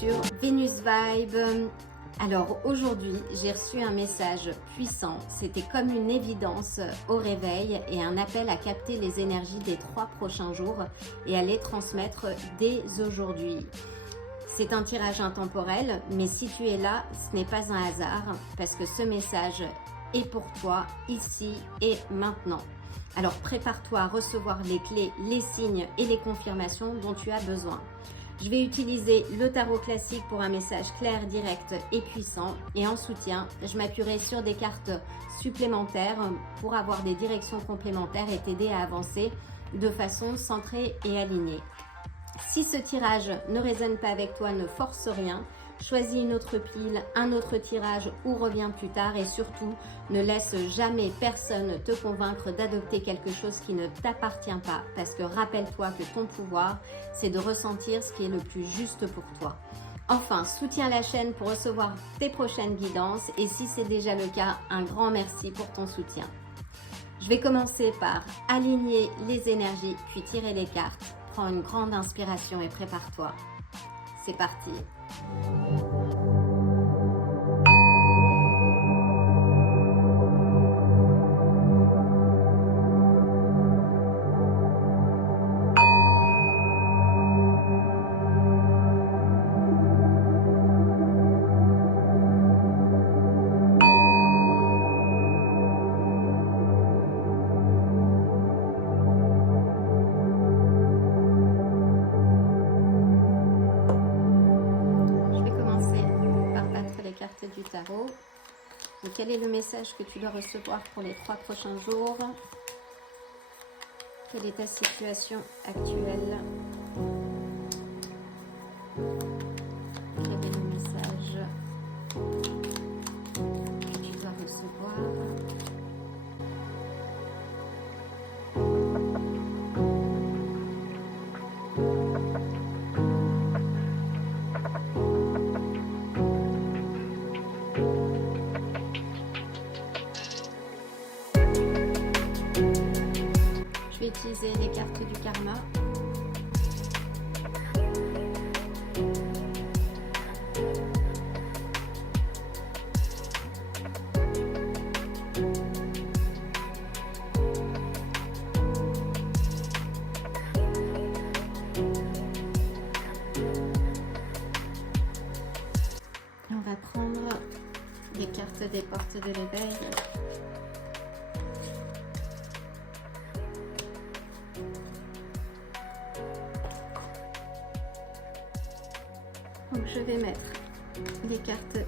sur Venus Vibe. Alors aujourd'hui, j'ai reçu un message puissant. C'était comme une évidence au réveil et un appel à capter les énergies des 3 prochains jours et à les transmettre dès aujourd'hui. C'est un tirage intemporel, mais si tu es là, ce n'est pas un hasard parce que ce message est pour toi ici et maintenant. Alors prépare-toi à recevoir les clés, les signes et les confirmations dont tu as besoin. Je vais utiliser le tarot classique pour un message clair, direct et puissant. Et en soutien, je m'appuierai sur des cartes supplémentaires pour avoir des directions complémentaires et t'aider à avancer de façon centrée et alignée. Si ce tirage ne résonne pas avec toi, ne force rien. Choisis une autre pile, un autre tirage ou reviens plus tard et surtout ne laisse jamais personne te convaincre d'adopter quelque chose qui ne t'appartient pas parce que rappelle-toi que ton pouvoir c'est de ressentir ce qui est le plus juste pour toi. Enfin, soutiens la chaîne pour recevoir tes prochaines guidances et si c'est déjà le cas, un grand merci pour ton soutien. Je vais commencer par aligner les énergies puis tirer les cartes. Prends une grande inspiration et prépare-toi. C'est parti. Du tarot. Donc, quel est le message que tu dois recevoir pour les 3 prochains jours? Quelle est ta situation actuelle? Quel est le message que tu dois recevoir? Je vais utiliser les cartes du karma. On va prendre les cartes des portes de l'éveil. Donc je vais mettre les cartes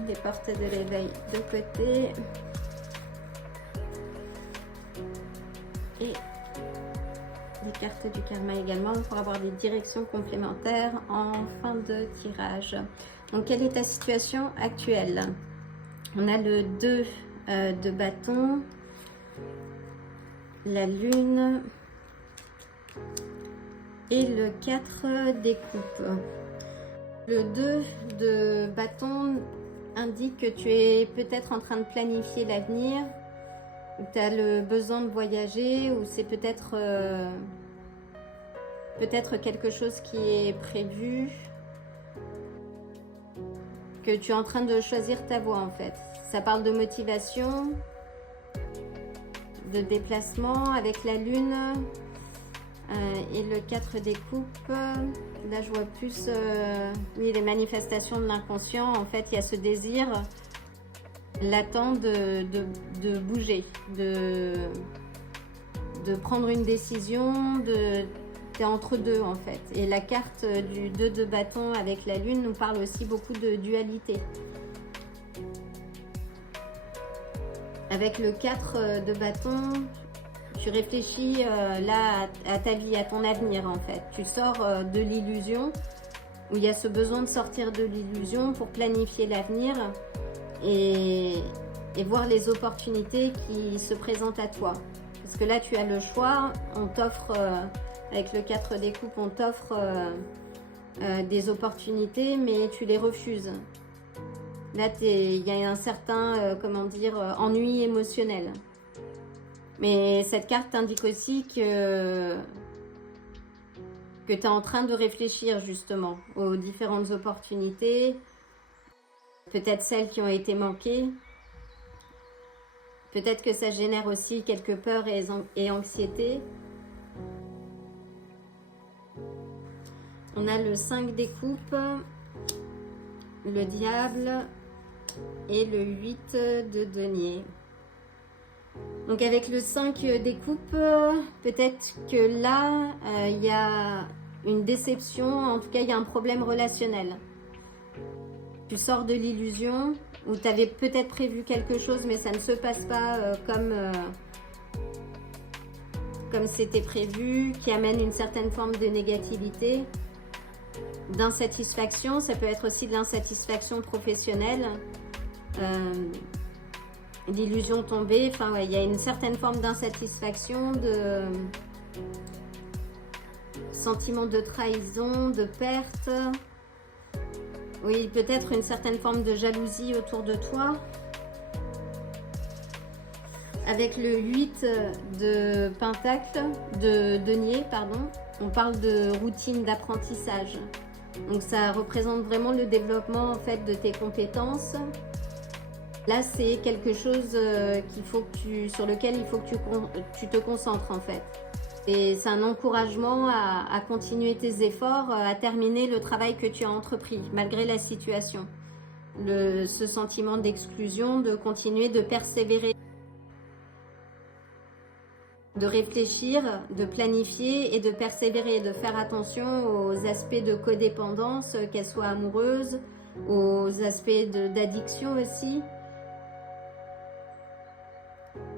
des portes de l'éveil de côté et les cartes du karma également pour avoir des directions complémentaires en fin de tirage. Donc quelle est ta situation actuelle? On a le 2 de bâton, la lune et le 4 des coupes. Le 2 de bâton indique que tu es peut-être en train de planifier l'avenir, ou tu as le besoin de voyager, ou c'est peut-être quelque chose qui est prévu, que tu es en train de choisir ta voie en fait. Ça parle de motivation, de déplacement avec la lune et le 4 des coupes. Là je vois plus oui, les manifestations de l'inconscient. En fait il y a ce désir latent de bouger, de prendre une décision, t'es entre deux en fait. Et la carte du 2 de bâton avec la lune nous parle aussi beaucoup de dualité. Avec le 4 de bâton, tu réfléchis là à ta vie, à ton avenir en fait. Tu sors de l'illusion, où il y a ce besoin de sortir de l'illusion pour planifier l'avenir et voir les opportunités qui se présentent à toi. Parce que là tu as le choix, on t'offre, avec le 4 des coupes, on t'offre des opportunités mais tu les refuses. Là il y a un certain, comment dire, ennui émotionnel. Mais cette carte indique aussi que que tu es en train de réfléchir justement aux différentes opportunités, peut-être celles qui ont été manquées. Peut-être que ça génère aussi quelques peurs et anxiétés. On a le 5 des coupes, le diable et le 8 de denier. Donc avec le 5 des coupes, peut-être que là, il y a une déception, en tout cas il y a un problème relationnel. Tu sors de l'illusion, ou tu avais peut-être prévu quelque chose, mais ça ne se passe pas comme c'était prévu, qui amène une certaine forme de négativité, d'insatisfaction. Ça peut être aussi de l'insatisfaction professionnelle, l'illusion tombée. Enfin, ouais, il y a une certaine forme d'insatisfaction, de sentiment de trahison, de perte. Oui, peut-être une certaine forme de jalousie autour de toi. Avec le 8 de pentacle, de denier, pardon, on parle de routine d'apprentissage. Donc ça représente vraiment le développement en fait de tes compétences. Là, c'est quelque chose sur lequel il faut que tu te concentres en fait. Et c'est un encouragement à continuer tes efforts, à terminer le travail que tu as entrepris, malgré la situation. Ce sentiment d'exclusion, de continuer de persévérer, de réfléchir, de planifier et de persévérer, de faire attention aux aspects de codépendance, qu'elle soit amoureuse, aux aspects d'addiction aussi.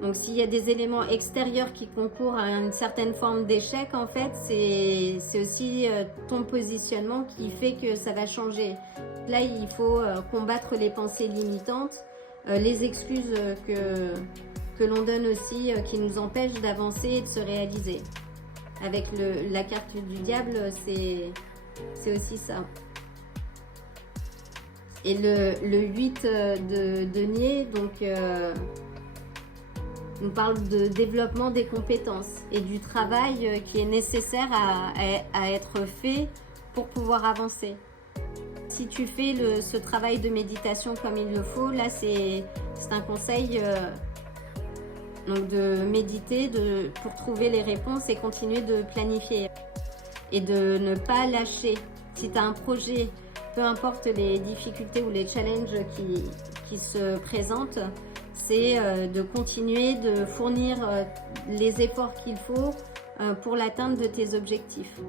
Donc s'il y a des éléments extérieurs qui concourent à une certaine forme d'échec, en fait, c'est aussi ton positionnement qui fait que ça va changer. Là, il faut combattre les pensées limitantes, les excuses que l'on donne aussi, qui nous empêchent d'avancer et de se réaliser. Avec la carte du diable, c'est aussi ça. Et le 8 de denier, donc... on parle de développement des compétences et du travail qui est nécessaire à être fait pour pouvoir avancer. Si tu fais ce travail de méditation comme il le faut, là c'est un conseil donc de méditer pour trouver les réponses et continuer de planifier. Et de ne pas lâcher. Si tu as un projet, peu importe les difficultés ou les challenges qui se présentent, c'est de continuer de fournir les efforts qu'il faut pour l'atteinte de tes objectifs.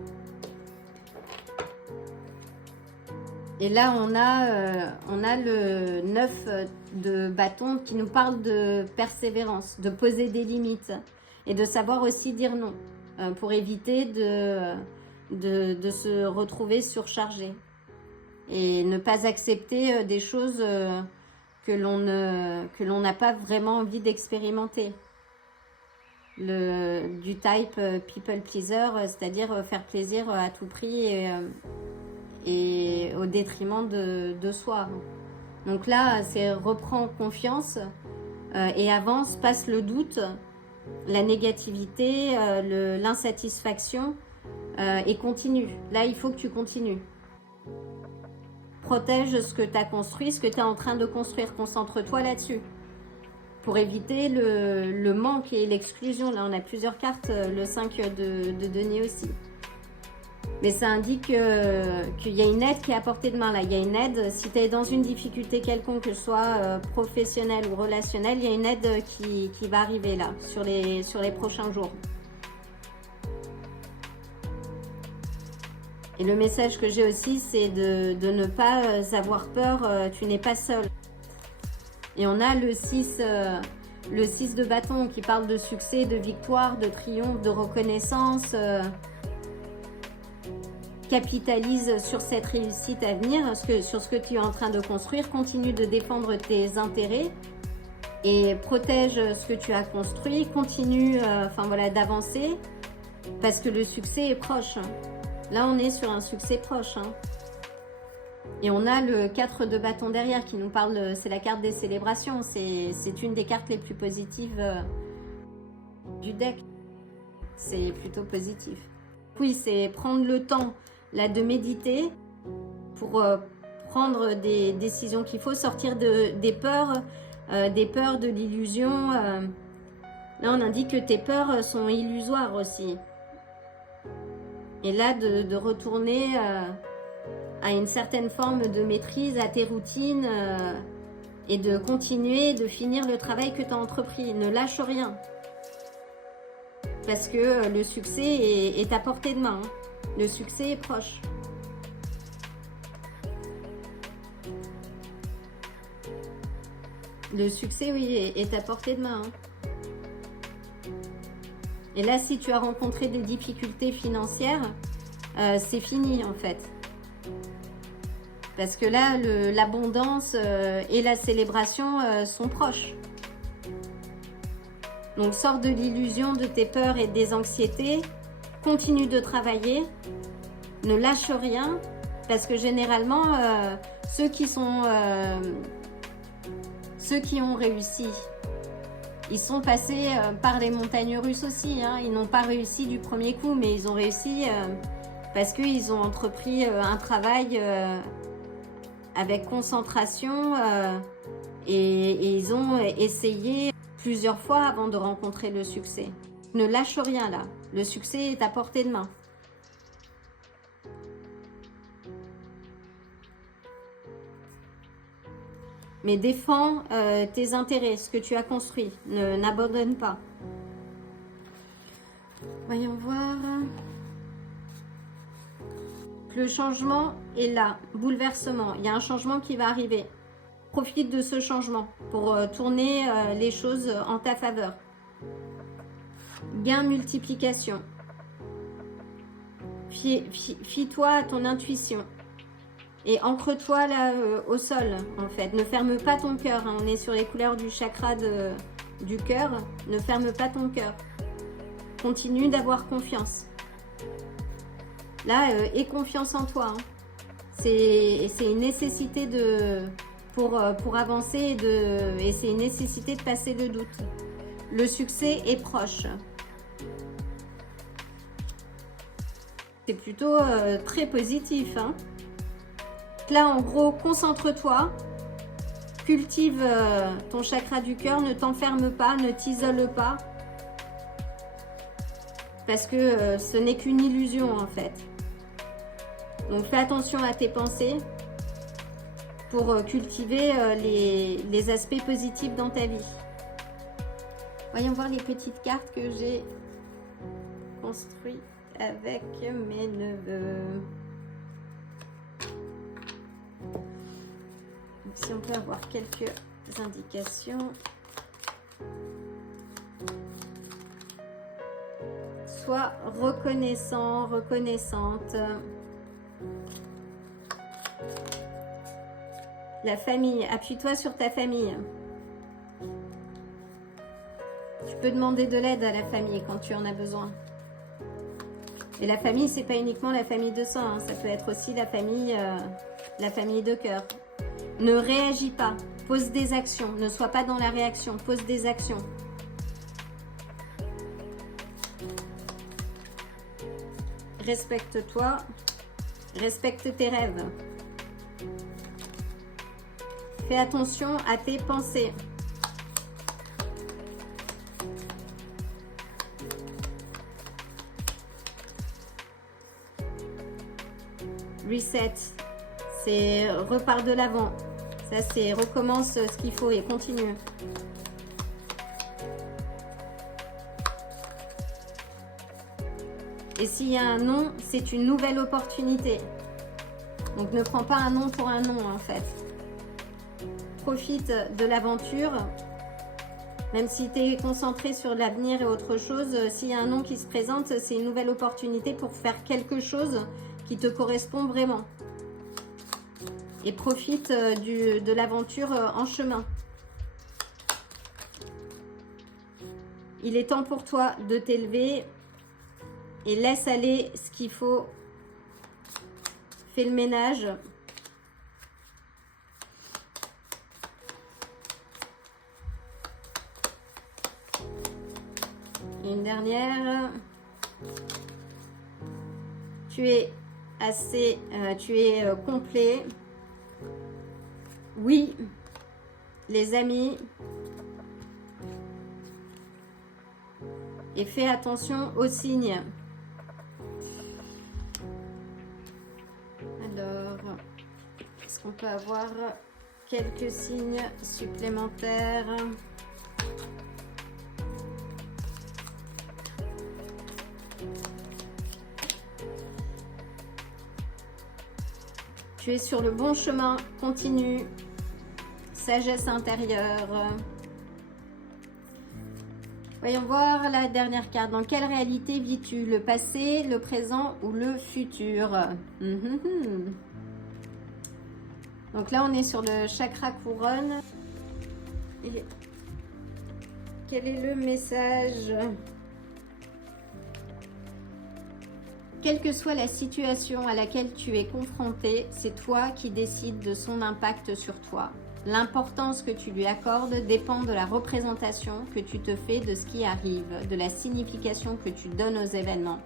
Et là, on a le 9 de bâton qui nous parle de persévérance, de poser des limites et de savoir aussi dire non pour éviter de se retrouver surchargé et ne pas accepter des choses que l'on n'a pas vraiment envie d'expérimenter. Du type people pleaser, c'est-à-dire faire plaisir à tout prix et au détriment de soi. Donc là, c'est reprends confiance et avance, passe le doute, la négativité, l'insatisfaction et continue. Là, il faut que tu continues. Protège ce que tu as construit, ce que tu es en train de construire. Concentre-toi là-dessus pour éviter le manque et l'exclusion. Là, on a plusieurs cartes, le 5 de denier aussi. Mais ça indique qu'il y a une aide qui est à portée de main. Là, il y a une aide. Si tu es dans une difficulté quelconque, que ce soit professionnelle ou relationnelle, il y a une aide qui va arriver là, sur les prochains jours. Et le message que j'ai aussi, c'est de ne pas avoir peur, tu n'es pas seul. Et on a le 6 de bâton qui parle de succès, de victoire, de triomphe, de reconnaissance. Capitalise sur cette réussite à venir, sur ce que tu es en train de construire. Continue de défendre tes intérêts et protège ce que tu as construit. Continue d'avancer parce que le succès est proche. Là, on est sur un succès proche. Et on a le 4 de bâton derrière qui nous parle, c'est la carte des célébrations. C'est une des cartes les plus positives du deck. C'est plutôt positif. Oui, c'est prendre le temps là de méditer pour prendre des décisions qu'il faut, sortir des peurs, de l'illusion. Là, on indique que tes peurs sont illusoires aussi. Et là, de retourner à une certaine forme de maîtrise, à tes routines et de continuer, de finir le travail que tu as entrepris. Ne lâche rien. Parce que le succès est à portée de main. Le succès est proche. Le succès, oui, est à portée de main. Et là, si tu as rencontré des difficultés financières, c'est fini en fait. Parce que là, l'abondance et la célébration sont proches. Donc, sors de l'illusion de tes peurs et des anxiétés. Continue de travailler. Ne lâche rien. Parce que généralement, ceux qui ont réussi, ils sont passés par les montagnes russes aussi. Hein. Ils n'ont pas réussi du premier coup, mais ils ont réussi parce qu'ils ont entrepris un travail avec concentration et ils ont essayé plusieurs fois avant de rencontrer le succès. Ne lâche rien là. Le succès est à portée de main. Mais défends tes intérêts, ce que tu as construit. N'abandonne pas. Voyons voir. Le changement est là. Bouleversement. Il y a un changement qui va arriver. Profite de ce changement pour tourner les choses en ta faveur. Gain multiplication. Fie-toi à ton intuition. Et ancre-toi là au sol, en fait. Ne ferme pas ton cœur. Hein. On est sur les couleurs du chakra du cœur. Ne ferme pas ton cœur. Continue d'avoir confiance. Là, aie confiance en toi. Hein. C'est une nécessité pour avancer et c'est une nécessité de passer le doute. Le succès est proche. C'est plutôt très positif. Hein. Là, en gros, concentre-toi, cultive ton chakra du cœur, ne t'enferme pas, ne t'isole pas, parce que ce n'est qu'une illusion en fait. Donc, fais attention à tes pensées pour cultiver les aspects positifs dans ta vie. Voyons voir les petites cartes que j'ai construites avec mes neveux. Si on peut avoir quelques indications. Sois reconnaissant, reconnaissante. La famille, appuie-toi sur ta famille. Tu peux demander de l'aide à la famille quand tu en as besoin. Et la famille, c'est pas uniquement la famille de sang, hein, ça peut être aussi la famille de cœur. Ne réagis pas, pose des actions, ne sois pas dans la réaction, pose des actions. Respecte-toi, respecte tes rêves. Fais attention à tes pensées. Reset, c'est repars de l'avant. Ça, c'est recommence ce qu'il faut et continue. Et s'il y a un non, c'est une nouvelle opportunité. Donc ne prends pas un non pour un non en fait. Profite de l'aventure. Même si tu es concentré sur l'avenir et autre chose, s'il y a un non qui se présente, c'est une nouvelle opportunité pour faire quelque chose qui te correspond vraiment. Et profite de l'aventure en chemin. Il est temps pour toi de t'élever et laisse aller ce qu'il faut. Fais le ménage. Une dernière. tu es assez, tu es complet. Oui, les amis. Et fais attention aux signes. Alors, est-ce qu'on peut avoir quelques signes supplémentaires? Tu es sur le bon chemin, continue. Sagesse intérieure. Voyons voir la dernière carte. Dans quelle réalité vis-tu? Le passé, le présent ou le futur? Donc là, on est sur le chakra couronne. Et quel est le message? Quelle que soit la situation à laquelle tu es confronté, c'est toi qui décides de son impact sur toi. L'importance que tu lui accordes dépend de la représentation que tu te fais de ce qui arrive, de la signification que tu donnes aux événements.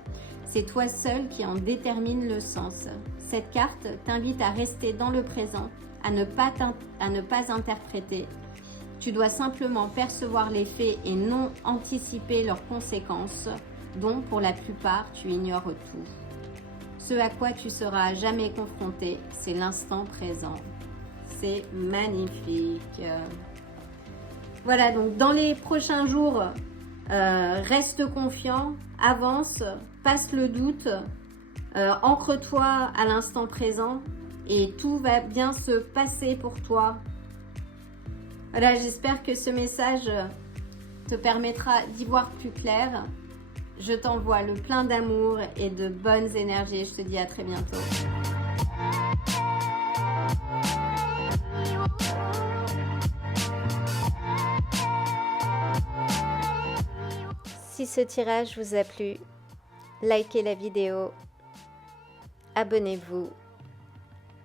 C'est toi seul qui en détermine le sens. Cette carte t'invite à rester dans le présent, à ne pas interpréter. Tu dois simplement percevoir les faits et non anticiper leurs conséquences, dont pour la plupart tu ignores tout. Ce à quoi tu seras jamais confronté, c'est l'instant présent. C'est magnifique. Voilà, donc dans les prochains jours, reste confiant, avance, passe le doute, ancre-toi à l'instant présent et tout va bien se passer pour toi. Voilà, j'espère que ce message te permettra d'y voir plus clair. Je t'envoie le plein d'amour et de bonnes énergies. Je te dis à très bientôt. Si ce tirage vous a plu, likez la vidéo, abonnez-vous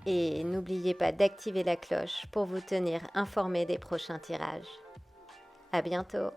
et n'oubliez pas d'activer la cloche pour vous tenir informé des prochains tirages. À bientôt.